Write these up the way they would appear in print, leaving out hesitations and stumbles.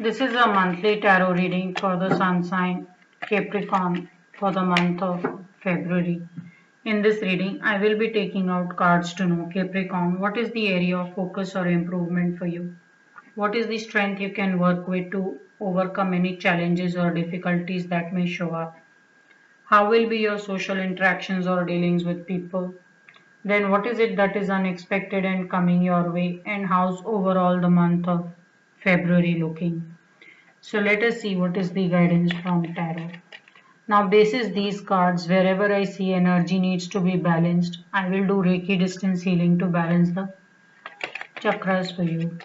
This is a monthly tarot reading for the sun sign Capricorn for the month of February. In this reading, I will be taking out cards to know Capricorn, what is the area of focus or improvement for you? What is the strength you can work with to overcome any challenges or difficulties that may show up? How will be your social interactions or dealings with people? Then what is it that is unexpected and coming your way, and how's overall the month of February looking? So let us see what is the guidance from tarot. Now basis these cards, wherever I see energy needs to be balanced, I will do Reiki distance healing to balance the chakras for you.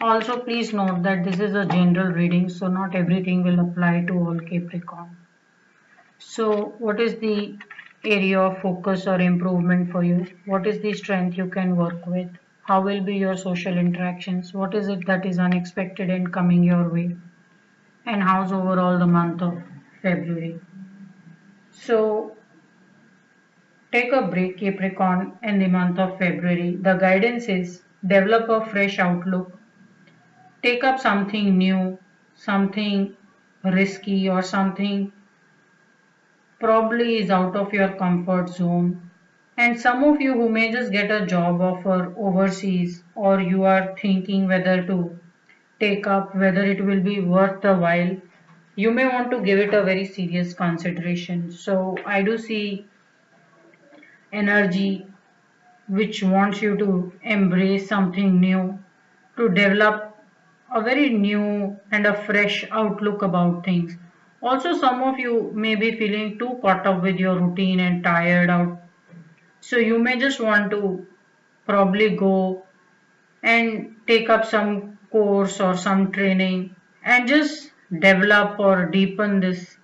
Also please note that this is a general reading, so not everything will apply to all Capricorn. So what is the area of focus or improvement for you? What is the strength you can work with? How will be your social interactions? What is it that is unexpected and coming your way? And how's overall the month of February? So take a break, Capricorn, in the month of February. The guidance is develop a fresh outlook, take up something new, something risky, or something probably is out of your comfort zone. And some of you who may just get a job offer overseas, or you are thinking whether to take up, whether it will be worth the while, you may want to give it a very serious consideration. So I do see energy which wants you to embrace something new, to develop a very new and a fresh outlook about things. Also, some of you may be feeling too caught up with your routine and tired out. So you may just want to probably go and take up some course or some training and just develop or deepen this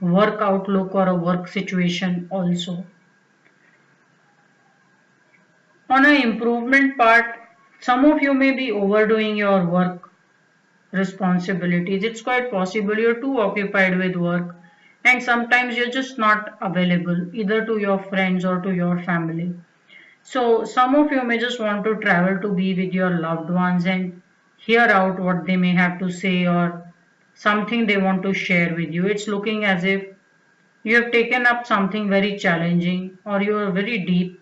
work outlook or a work situation also. On an improvement part, some of you may be overdoing your work responsibilities. It's quite possible you're too occupied with work, and sometimes you're just not available either to your friends or to your family. So some of you may just want to travel to be with your loved ones and hear out what they may have to say or something they want to share with you. It's looking as if you have taken up something very challenging, or you are very deep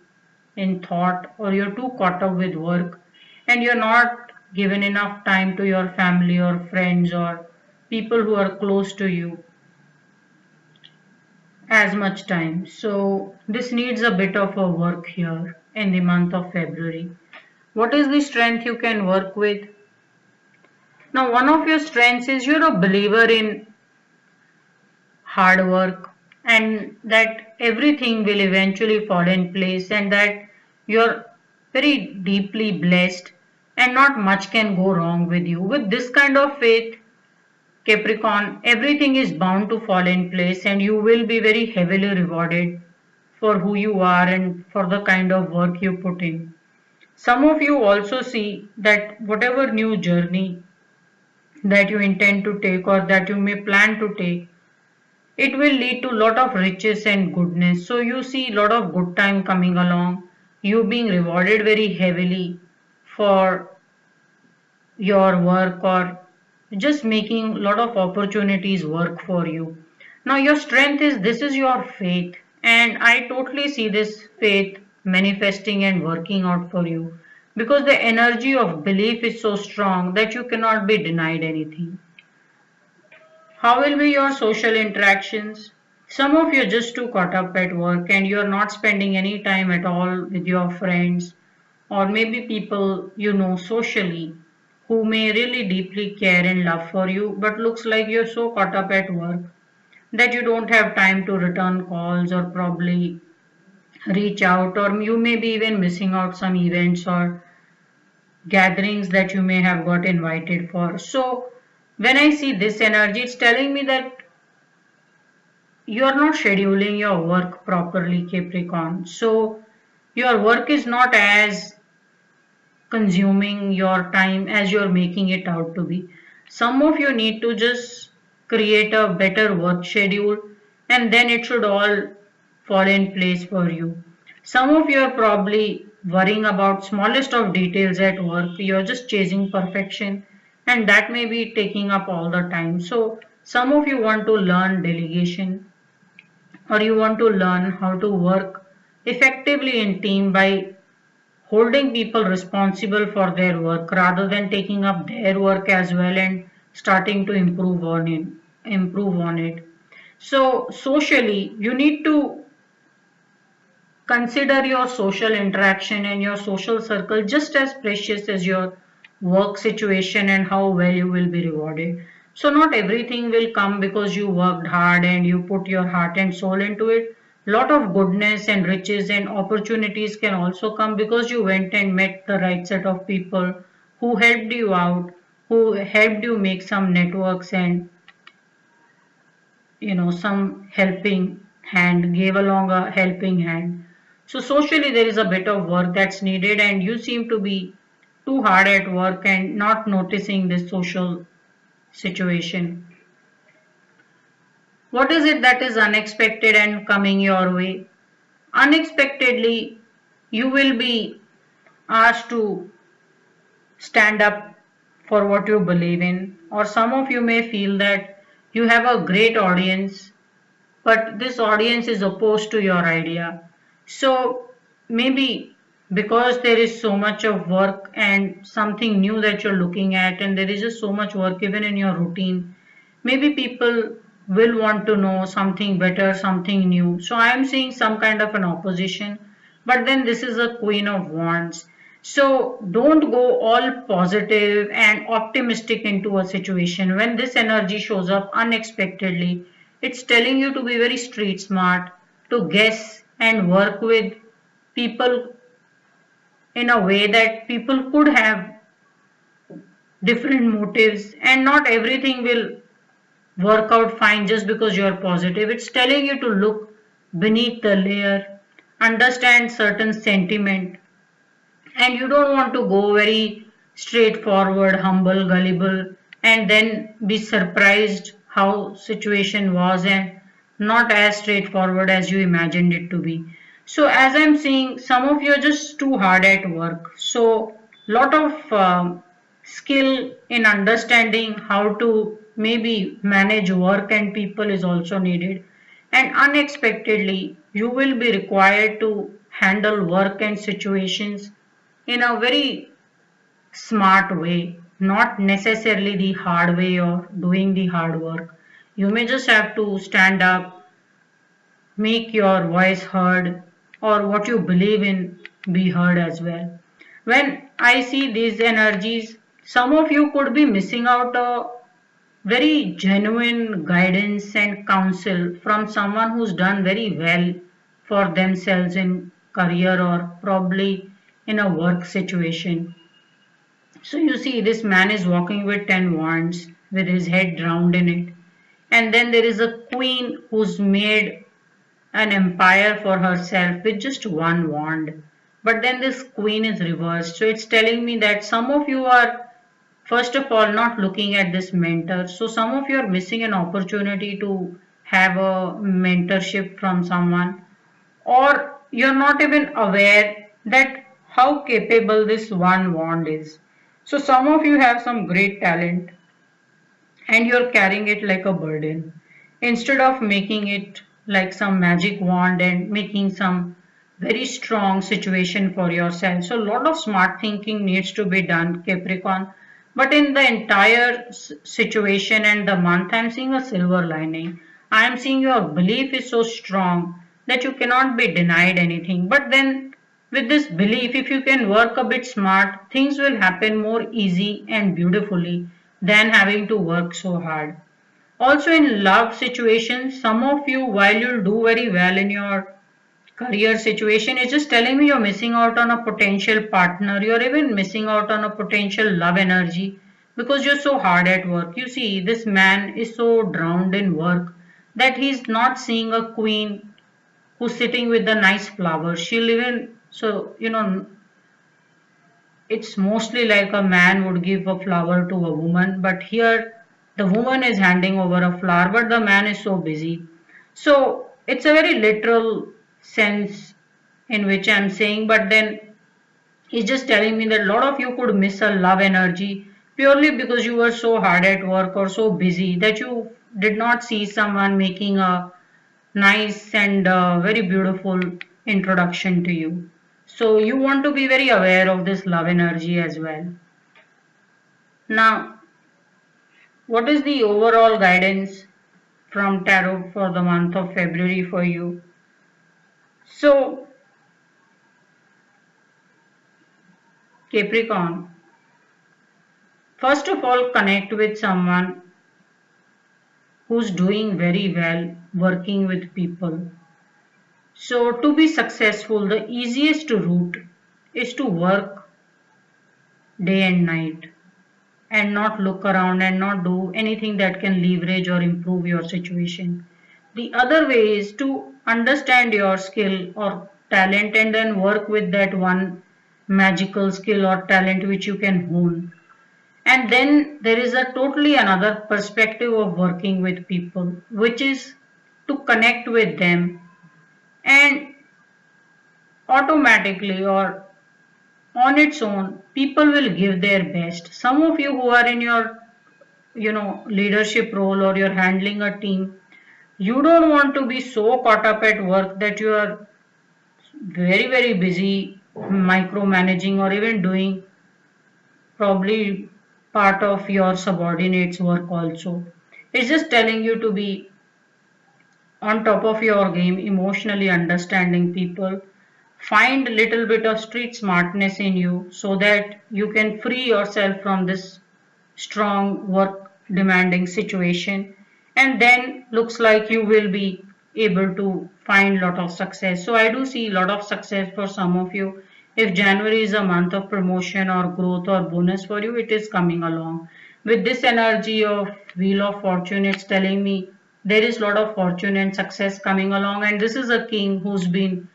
in thought, or you're too caught up with work and you're not given enough time to your family or friends or people who are close to you as much time. So this needs a bit of a work here in the month of February. What is the strength you can work with? Now one of your strengths is you're a believer in hard work, and that everything will eventually fall in place, and that you're very deeply blessed and not much can go wrong with you. With this kind of faith, Capricorn, everything is bound to fall in place and you will be very heavily rewarded for who you are and for the kind of work you put in. Some of you also see that whatever new journey that you intend to take or that you may plan to take, it will lead to a lot of riches and goodness. So you see a lot of good time coming along, you being rewarded very heavily for your work, or just making a lot of opportunities work for you. Now your strength is, this is your faith, and I totally see this faith manifesting and working out for you because the energy of belief is so strong that you cannot be denied anything. How will be your social interactions? Some of you are just too caught up at work and you're not spending any time at all with your friends or maybe people you know socially who may really deeply care and love for you, but looks like you're so caught up at work that you don't have time to return calls or probably reach out, or you may be even missing out some events or gatherings that you may have got invited for. So when I see this energy, it's telling me that you are not scheduling your work properly, Capricorn. So your work is not as consuming your time as you're making it out to be. Some of you need to just create a better work schedule and then it should all fall in place for you. Some of you are probably worrying about smallest of details at work. You're just chasing perfection, and that may be taking up all the time. So some of you want to learn delegation, or you want to learn how to work effectively in team by holding people responsible for their work rather than taking up their work as well and starting to improve on it. So socially, you need to consider your social interaction and your social circle just as precious as your work situation and how well you will be rewarded. So not everything will come because you worked hard and you put your heart and soul into it. Lot of goodness and riches and opportunities can also come because you went and met the right set of people who helped you out, who helped you make some networks and some helping hand, gave along a helping hand. So socially there is a bit of work that's needed, and you seem to be too hard at work and not noticing this social situation. What is it that is unexpected and coming your way? Unexpectedly, you will be asked to stand up for what you believe in, or some of you may feel that you have a great audience but this audience is opposed to your idea. So maybe because there is so much of work and something new that you're looking at, and there is just so much work even in your routine, maybe people will want to know something better, something new. So I am seeing some kind of an opposition, but then this is a Queen of Wands. So don't go all positive and optimistic into a situation. When this energy shows up unexpectedly, it's telling you to be very street smart, to guess and work with people in a way that people could have different motives, and not everything will work out fine just because you're positive. It's telling you to look beneath the layer, understand certain sentiment, and you don't want to go very straightforward, humble, gullible, and then be surprised how situation was and not as straightforward as you imagined it to be. So as I'm seeing, some of you are just too hard at work. So lot of skill in understanding how to maybe manage work and people is also needed, and unexpectedly you will be required to handle work and situations in a very smart way, not necessarily the hard way or doing the hard work. You may just have to stand up, make your voice heard, or what you believe in be heard as well. When I see these energies, some of you could be missing out a very genuine guidance and counsel from someone who's done very well for themselves in career or probably in a work situation. So you see this man is walking with 10 wands with his head drowned in it. And then there is a queen who's made an empire for herself with just one wand. But then this queen is reversed. So it's telling me that some of you are first of all not looking at this mentor. So some of you are missing an opportunity to have a mentorship from someone, or you're not even aware that how capable this one wand is. So some of you have some great talent and you're carrying it like a burden instead of making it like some magic wand and making some very strong situation for yourself. So a lot of smart thinking needs to be done, Capricorn. But in the entire situation and the month, I'm seeing a silver lining. I am seeing your belief is so strong that you cannot be denied anything. But then with this belief, if you can work a bit smart, things will happen more easy and beautifully than having to work so hard. Also in love situations, some of you, while you'll do very well in your career situation, it's just telling me you're missing out on a potential partner. You're even missing out on a potential love energy because you're so hard at work. You see, this man is so drowned in work that he's not seeing a queen who's sitting with the nice flowers. She'll even, so, it's mostly like a man would give a flower to a woman, but here the woman is handing over a flower, but the man is so busy. So it's a very literal sense in which I'm saying, but then It's just telling me that a lot of you could miss a love energy purely because you were so hard at work or so busy that you did not see someone making a nice and very beautiful introduction to you. So you want to be very aware of this love energy as well. Now, what is the overall guidance from tarot for the month of February for you? So, Capricorn, first of all, connect with someone who's doing very well working with people. So, to be successful, the easiest route is to work day and night and not look around and not do anything that can leverage or improve your situation. The other way is to understand your skill or talent and then work with that one magical skill or talent which you can hone. And then there is a totally another perspective of working with people, which is to connect with them and automatically or on its own, people will give their best. Some of you who are in your leadership role or you're handling a team, you don't want to be so caught up at work that you are very very busy micromanaging or even doing probably part of your subordinates work also. It's just telling you to be on top of your game, emotionally understanding people. Find little bit of street smartness in you so that you can free yourself from this strong work demanding situation, and then looks like you will be able to find lot of success. So I do see a lot of success for some of you. If January is a month of promotion or growth or bonus for you, it is coming along. With this energy of Wheel of Fortune, it's telling me there is a lot of fortune and success coming along, and this is a king who's been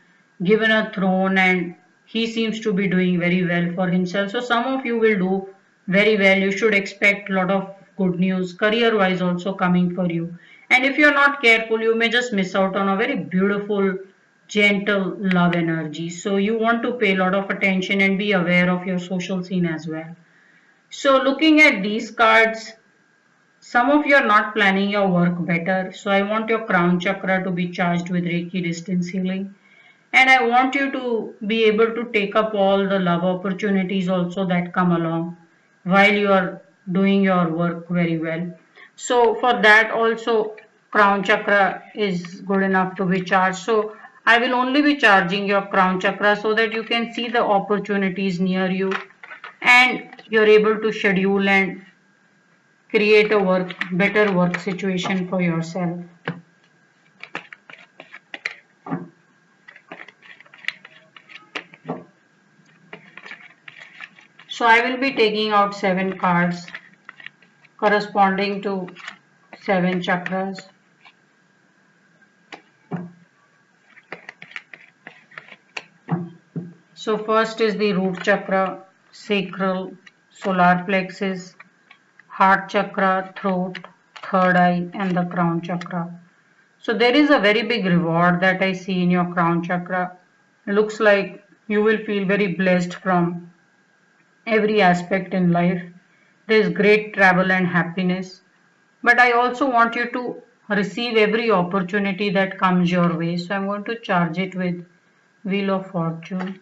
given a throne and he seems to be doing very well for himself. So some of you will do very well. You should expect a lot of good news career wise also coming for you. And if you're not careful, you may just miss out on a very beautiful, gentle love energy. So you want to pay a lot of attention and be aware of your social scene as well. So looking at these cards, some of you are not planning your work better. So I want your crown chakra to be charged with Reiki distance healing. And I want you to be able to take up all the love opportunities also that come along while you are doing your work very well. So for that also crown chakra is good enough to be charged. So I will only be charging your crown chakra so that you can see the opportunities near you and you're able to schedule and create a better work situation for yourself. So I will be taking out 7 cards corresponding to 7 chakras. So first is the root chakra, sacral, solar plexus, heart chakra, throat, third eye and the crown chakra. So there is a very big reward that I see in your crown chakra. It looks like you will feel very blessed from every aspect in life. There is great travel and happiness. But I also want you to receive every opportunity that comes your way. So I'm going to charge it with Wheel of Fortune.